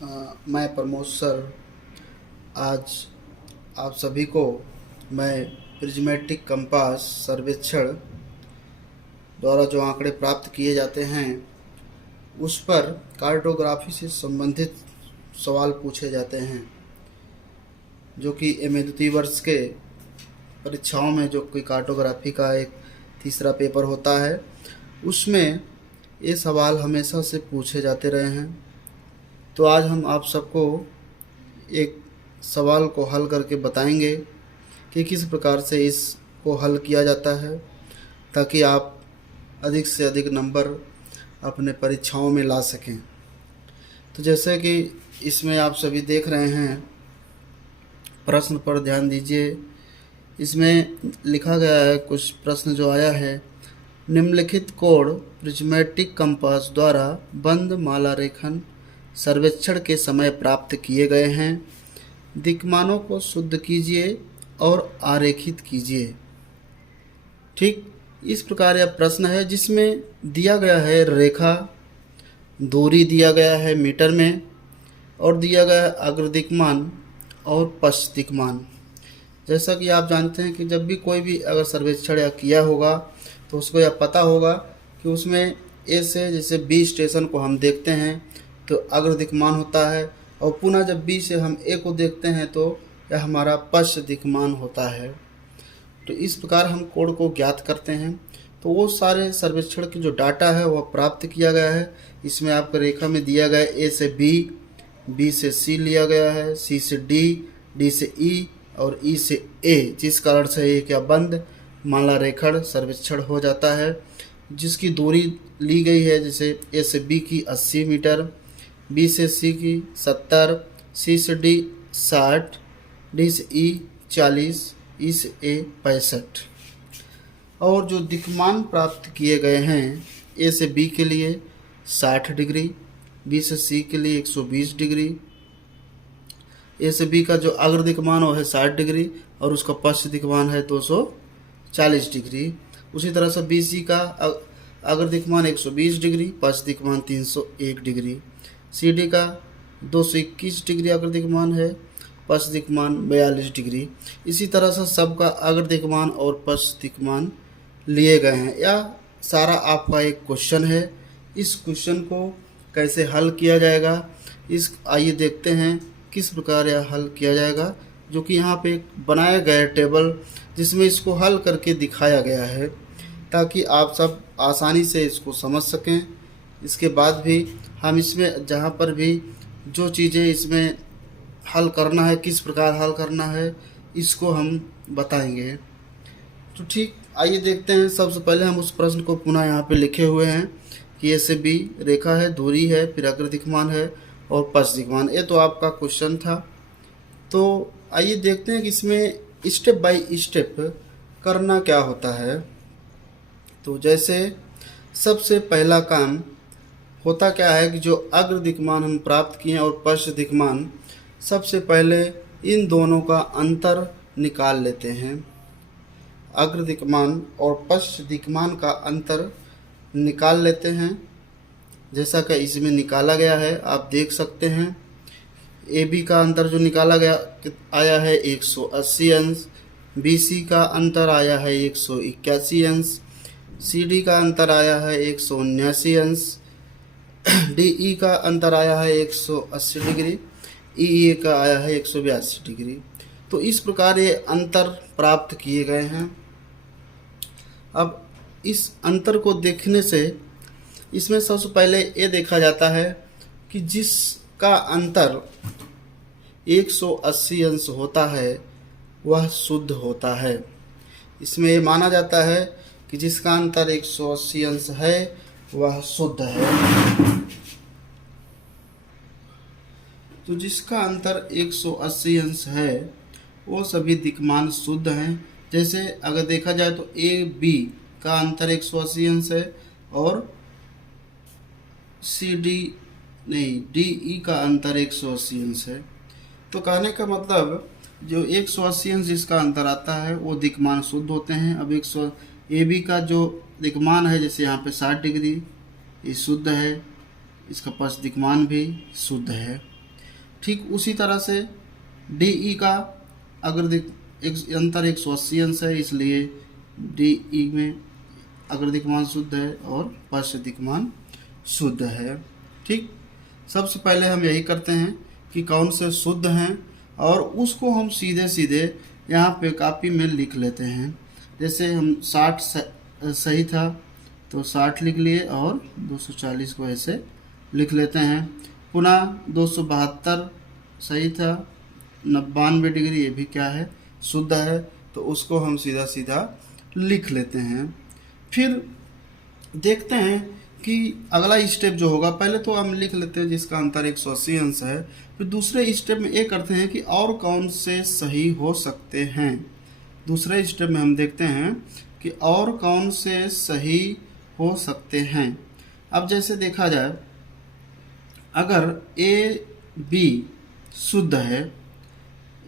मैं प्रमोद सर आज आप सभी को मैं प्रिज्मेटिक कंपास सर्वेक्षण द्वारा जो आंकड़े प्राप्त किए जाते हैं उस पर कार्टोग्राफी से संबंधित सवाल पूछे जाते हैं, जो कि द्वितीय वर्ष के परीक्षाओं में जो कि कार्टोग्राफी का एक तीसरा पेपर होता है उसमें ये सवाल हमेशा से पूछे जाते रहे हैं। तो आज हम आप सबको एक सवाल को हल करके बताएंगे कि किस प्रकार से इसको हल किया जाता है, ताकि आप अधिक से अधिक नंबर अपने परीक्षाओं में ला सकें। तो जैसे कि इसमें आप सभी देख रहे हैं, प्रश्न पर ध्यान दीजिए। इसमें लिखा गया है, कुछ प्रश्न जो आया है, निम्नलिखित कोण प्रिज्मेटिक कंपास द्वारा बंद माला रेखन सर्वेक्षण के समय प्राप्त किए गए हैं। दिक्मानों को शुद्ध कीजिए और आरेखित कीजिए। ठीक इस प्रकार यह प्रश्न है, जिसमें दिया गया है रेखा, दूरी दिया गया है मीटर में, और दिया गया है अग्रदिक्मान और पश्च दिक्मान। जैसा कि आप जानते हैं कि जब भी कोई भी अगर सर्वेक्षण या किया होगा तो उसको यह पता होगा कि उसमें ए से जैसे बी स्टेशन को हम देखते हैं तो अग्रदिक्मान होता है, और पुनः जब बी से हम ए को देखते हैं तो यह हमारा पश्च दिक्मान होता है। तो इस प्रकार हम कोण को ज्ञात करते हैं। तो वो सारे सर्वेक्षण की जो डाटा है वह प्राप्त किया गया है। इसमें आपको रेखा में दिया गया है ए से बी, बी से सी लिया गया है, सी से डी, डी से ई और ई से ए, जिस कारण से ये क्या बंद माला रेखण सर्वेक्षण हो जाता है। जिसकी दूरी ली गई है, जैसे ए से बी की 80 मीटर, बी से सी की 70, सी से डी 60, डी से ई 40, ई से ए 65। और जो दिक्मान प्राप्त किए गए हैं, ए से बी के लिए 60 डिग्री, बी से सी के लिए 120 डिग्री, ए से बी का जो अग्र दिक्मान वो है 60 डिग्री और उसका पश्च दिक्मान है 240 डिग्री। उसी तरह से बी सी का अग्र दिक्मान 120 डिग्री, पश्च दिक्मान 301 डिग्री। सी डी का 221 डिग्री अग्र दिक्मान है, पश्च दिक्मान 42 डिग्री। इसी तरह से सबका अग्र दिक्मान और पश्च दिक्मान लिए गए हैं। यह सारा आपका एक क्वेश्चन है। इस क्वेश्चन को कैसे हल किया जाएगा, आइए देखते हैं किस प्रकार यह हल किया जाएगा, जो कि यहाँ पे बनाया गया है टेबल, जिसमें इसको हल करके दिखाया गया है, ताकि आप सब आसानी से इसको समझ सकें। इसके बाद भी हम इसमें जहाँ पर भी जो चीज़ें इसमें हल करना है, किस प्रकार हल करना है, इसको हम बताएंगे। तो ठीक आइए देखते हैं। सबसे पहले हम उस प्रश्न को पुनः यहाँ पे लिखे हुए हैं कि ए से बी रेखा है, दूरी है, फिर अग्र दिक्मान है और पश्च दिक्मान। ये तो आपका क्वेश्चन था। तो आइए देखते हैं कि इसमें स्टेप बाय स्टेप करना क्या होता है। तो जैसे सबसे पहला काम होता क्या है कि जो अग्र दिक्मान हम प्राप्त किए और पश्च दिक्मान, सबसे पहले इन दोनों का अंतर निकाल लेते हैं। अग्र दिक्मान और पश्च दिक्मान का अंतर निकाल लेते हैं, जैसा कि इसमें निकाला गया है, आप देख सकते हैं। ए बी का अंतर जो निकाला गया आया है 180 अंश, बी सी का अंतर आया है 181 अंश, सी डी का अंतर आया है 179 अंश, डी ई का अंतर आया है 180 डिग्री, ई ए का आया है 182 डिग्री। तो इस प्रकार ये अंतर प्राप्त किए गए हैं। अब इस अंतर को देखने से इसमें सबसे पहले ये देखा जाता है कि जिसका अंतर 180 अंश होता है वह शुद्ध होता है। इसमें ये माना जाता है कि जिसका अंतर 180 अंश है वह शुद्ध है। तो जिसका अंतर 180 अंश है वो सभी दिक्मान शुद्ध हैं। जैसे अगर देखा जाए तो ए बी का अंतर 180 अंश है और सी डी नहीं डी ई का अंतर 180 अंश है। तो कहने का मतलब जो 180 अंश जिसका अंतर आता है वो दिक्मान शुद्ध होते हैं। अब 100 ए बी का जो दिक्मान है, जैसे यहाँ पे 60 डिग्री, ये शुद्ध है, इसका पश्च दिक्मान भी शुद्ध है। ठीक उसी तरह से डी ई का अंतर 180 अंश है, इसलिए डी ई में अग्र दिक्मान शुद्ध है और पश्च दिक्मान शुद्ध है। ठीक, सबसे पहले हम यही करते हैं कि कौन से शुद्ध हैं और उसको हम सीधे सीधे यहाँ पे कॉपी में लिख लेते हैं। जैसे हम 60 सही था तो 60 लिख लिए और 240 को ऐसे लिख लेते हैं। पुनः 272 सही था, 92 डिग्री ये भी क्या है, शुद्ध है, तो उसको हम सीधा सीधा लिख लेते हैं। फिर देखते हैं कि अगला स्टेप जो होगा, पहले तो हम लिख लेते हैं जिसका अंतर 180 अंश है। फिर दूसरे स्टेप में ये करते हैं कि और कौन से सही हो सकते हैं। दूसरे स्टेप में हम देखते हैं कि और कौन से सही हो सकते हैं। अब जैसे देखा जाए, अगर ए बी शुद्ध है,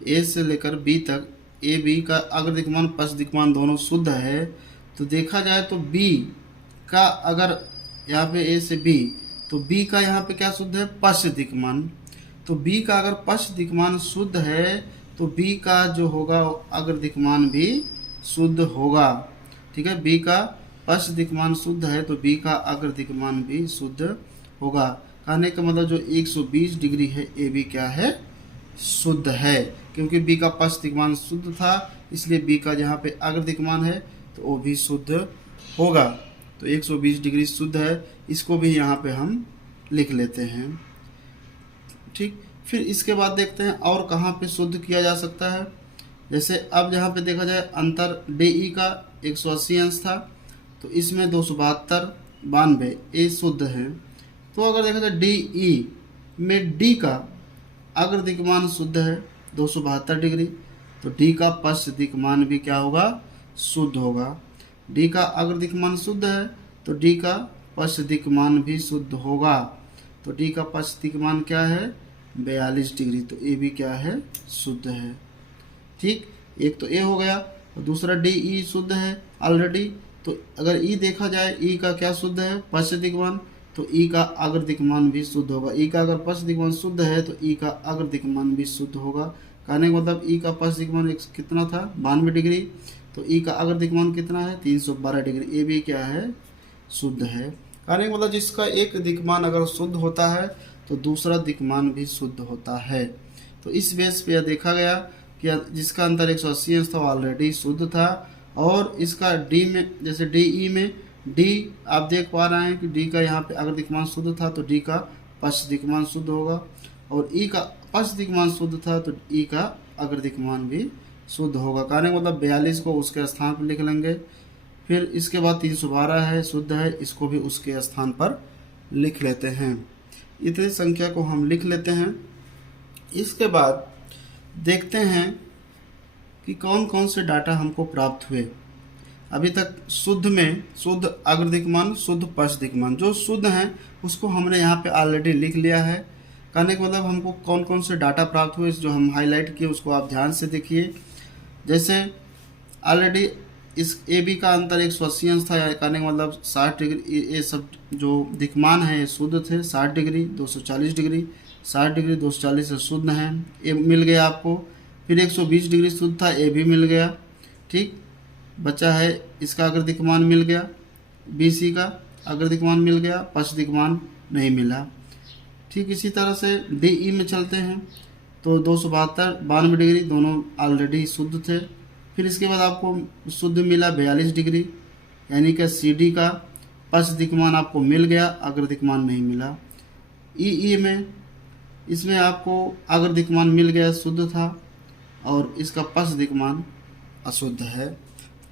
ए से लेकर बी तक ए बी का अग्र दिक्मान पश्च दिक्मान दोनों शुद्ध है, तो देखा जाए तो बी का अगर यहाँ पे ए से बी, तो बी का यहाँ पे क्या शुद्ध है, पश्च दिक्मान। तो बी का अगर पश्च दिक्मान शुद्ध है तो बी का जो होगा अग्र दिक्मान भी शुद्ध होगा। ठीक है, बी का पश्च दिक्मान शुद्ध है तो बी का अग्र दिक्मान भी शुद्ध होगा। कहने का मतलब जो 120 डिग्री है ए बी क्या है, शुद्ध है, क्योंकि बी का पश्च दिक्मान शुद्ध था, इसलिए बी का जहाँ पे अग्र दिक्मान है तो वो भी शुद्ध होगा। तो 120 डिग्री शुद्ध है, इसको भी यहाँ पे हम लिख लेते हैं। ठीक, फिर इसके बाद देखते हैं और कहाँ पे शुद्ध किया जा सकता है। जैसे अब यहाँ पे देखा जाए, अंतर डी ई का 180 अंश था, तो इसमें 272 92 ए शुद्ध है। तो अगर देखा जाए डी ई में डी का अग्र दिक्मान शुद्ध है 272 डिग्री, तो डी का पश्च दिक्मान भी क्या होगा, शुद्ध होगा। डी का अग्र दिक्मान शुद्ध है तो डी का पश्च दिक्मान भी शुद्ध होगा। तो डी का पश्च दिक्मान क्या है, 42 डिग्री, तो ए भी क्या है, शुद्ध है। ठीक, एक तो ए हो गया और दूसरा डी ई शुद्ध है ऑलरेडी। तो अगर ई देखा जाए, ई का क्या शुद्ध है, पश्च दिक्मान, तो ई का अग्र दिक्मान भी शुद्ध होगा। ई का अगर पश्च दिक्मान शुद्ध है तो ई का अग्र दिक्मान भी शुद्ध होगा। कहने का मतलब ई का पश्च दिक्मान कितना था, 92 डिग्री, तो ई का अग्र दिक्मान कितना है, 312 डिग्री, ए भी क्या है, शुद्ध है। कहने का मतलब जिसका एक दिक्मान अगर शुद्ध होता है तो दूसरा दिक्मान भी शुद्ध होता है। तो इस बेस पे यह देखा गया कि जिसका अंतर 180 अंश था ऑलरेडी शुद्ध था, और इसका डी में, जैसे डी ई में डी आप देख पा रहे हैं कि डी का यहाँ पे अग्र दिक्मान शुद्ध था तो डी का पश्च दिक्मान शुद्ध होगा, और ई का पश्च दिक्मान शुद्ध था तो ई का अग्र दिक्मान भी शुद्ध होगा। कहने का मतलब 42 को उसके स्थान पर लिख लेंगे। फिर इसके बाद 312 है, शुद्ध है, इसको भी उसके स्थान पर लिख लेते हैं। इतनी संख्या को हम लिख लेते हैं। इसके बाद देखते हैं कि कौन कौन से डाटा हमको प्राप्त हुए। अभी तक शुद्ध में शुद्ध अग्र दिक्मान, शुद्ध पश्च दिक्मान, जो शुद्ध हैं उसको हमने यहाँ पे ऑलरेडी लिख लिया है। कहने का मतलब हमको कौन कौन से डाटा प्राप्त हुए जो हम हाईलाइट किए उसको आप ध्यान से देखिए। जैसे ऑलरेडी इस ए बी का अंतर 180 अंश था, कहने का मतलब 60 डिग्री, ये सब जो दिक्मान है ये शुद्ध थे। 60 डिग्री 240 डिग्री, 60 डिग्री 240 से शुद्ध हैं, ये मिल गया आपको। फिर 120 डिग्री शुद्ध था, ये भी मिल गया। ठीक, बचा है इसका अग्र दिक्मान मिल गया, बी सी का अग्र दिक्मान मिल गया, पश्च दिक्मान नहीं मिला। ठीक, इसी तरह से डी ई में चलते हैं तो 272 92 डिग्री दोनों ऑलरेडी शुद्ध थे। फिर इसके बाद आपको शुद्ध मिला 42 डिग्री, यानी कि सी डी का पश्च दिक्मान आपको मिल गया, अग्र दिक्मान नहीं मिला। ई में इसमें आपको अग्र दिक्मान मिल गया, शुद्ध था, और इसका पश्च दिक्मान अशुद्ध है।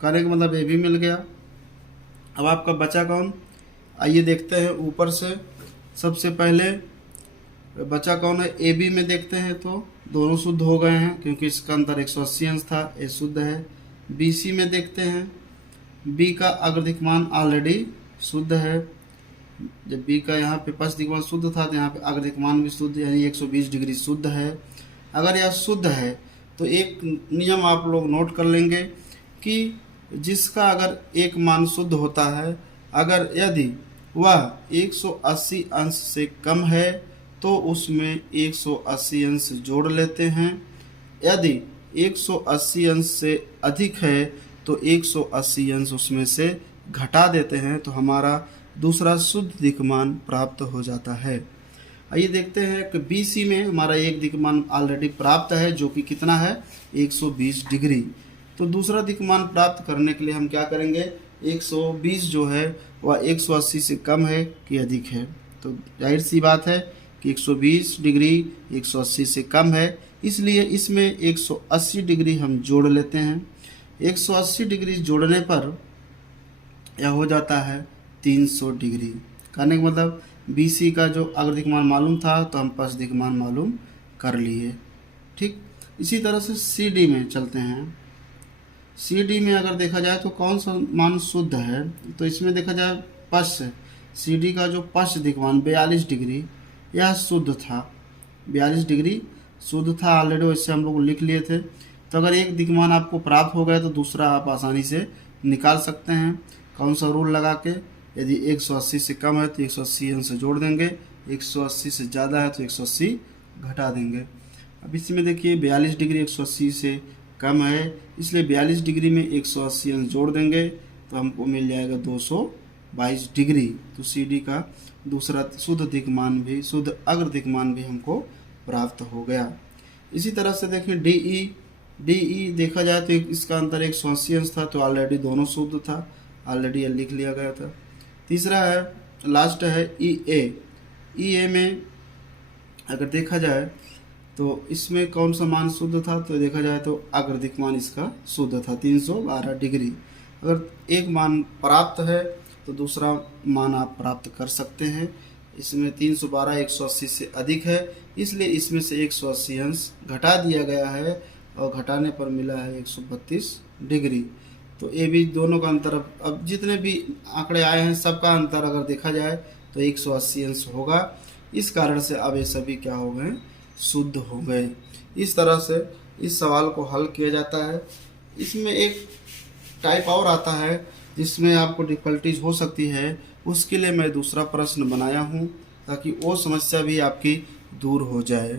कहने का मतलब ये भी मिल गया। अब आपका बचा कौन, आइए देखते हैं ऊपर से। सबसे पहले बचा कौन है, ए बी में देखते हैं तो दोनों शुद्ध हो गए हैं क्योंकि इसका अंतर 180 अंश था, ये शुद्ध है। बी सी में देखते हैं, बी का अग्र दिक्मान ऑलरेडी शुद्ध है। जब बी का यहाँ पे पश्च दिक्मान शुद्ध था तो यहाँ पे अग्र दिक्मान भी शुद्ध, यानी 120 डिग्री शुद्ध है। अगर यह शुद्ध है तो एक नियम आप लोग नोट कर लेंगे कि जिसका अगर एक मान शुद्ध होता है, अगर यदि वह 180 अंश से कम है तो उसमें 180 अंश जोड़ लेते हैं। यदि 180 अंश से अधिक है तो 180 अंश उसमें से घटा देते हैं, तो हमारा दूसरा शुद्ध दिक्मान प्राप्त हो जाता है। आइए देखते हैं कि BC में हमारा एक दिक्मान ऑलरेडी प्राप्त है, जो कि कितना है 120 डिग्री। तो दूसरा दिक्मान प्राप्त करने के लिए हम क्या करेंगे, 120 जो है वह 180 से कम है कि अधिक है। तो जाहिर सी बात है कि 120 डिग्री 180 से कम है, इसलिए इसमें 180 डिग्री हम जोड़ लेते हैं। 180 डिग्री जोड़ने पर यह हो जाता है 300 डिग्री। कहने का मतलब BC का जो अग्र दिक्मान मालूम था तो हम पश्च दिक्मान मालूम कर लिए। ठीक, इसी तरह से CD में चलते हैं। CD में अगर देखा जाए तो कौन सा मान शुद्ध है, तो इसमें देखा जाए पश्च CD का जो पश्च दिक्मान 42 डिग्री यह शुद्ध था। 42 डिग्री शुद्ध था ऑलरेडी, वैसे हम लोग लिख लिए थे। तो अगर एक दिक्मान आपको प्राप्त हो गया तो दूसरा आप आसानी से निकाल सकते हैं। कौन सा रूल लगा के, यदि 180 से कम है तो 180 अंश से जोड़ देंगे, 180 से ज़्यादा है तो 180 घटा देंगे। अब इसमें देखिए 42 डिग्री 180 से कम है, इसलिए 42 डिग्री में 180 अंश जोड़ देंगे तो हमको मिल जाएगा 222 डिग्री। तो CD का दूसरा शुद्ध दिक्मान भी, शुद्ध अग्र दिक्मान भी हमको प्राप्त हो गया। इसी तरह से देखें DE देखा जाए तो इसका अंतर 180 अंश था, तो ऑलरेडी दोनों शुद्ध था, ऑलरेडी यह लिख लिया गया था। तीसरा है, लास्ट है EA में अगर देखा जाए तो इसमें कौन सा मान शुद्ध था, तो देखा जाए तो अग्र दिक्मान इसका शुद्ध था 312 डिग्री। अगर एक मान प्राप्त है तो दूसरा मान आप प्राप्त कर सकते हैं। इसमें 312 180 से अधिक है, इसलिए इसमें से 180 अंश घटा दिया गया है और घटाने पर मिला है 132 डिग्री। तो ये भी दोनों का अंतर, अब जितने भी आंकड़े आए हैं सबका अंतर अगर देखा जाए तो 180 अंश होगा। इस कारण से अब ये सभी क्या हो गए, शुद्ध हो गए। इस तरह से इस सवाल को हल किया जाता है। इसमें एक टाइप और आता है जिसमें आपको डिफ़िकल्टीज हो सकती है, उसके लिए मैं दूसरा प्रश्न बनाया हूँ ताकि वो समस्या भी आपकी दूर हो जाए।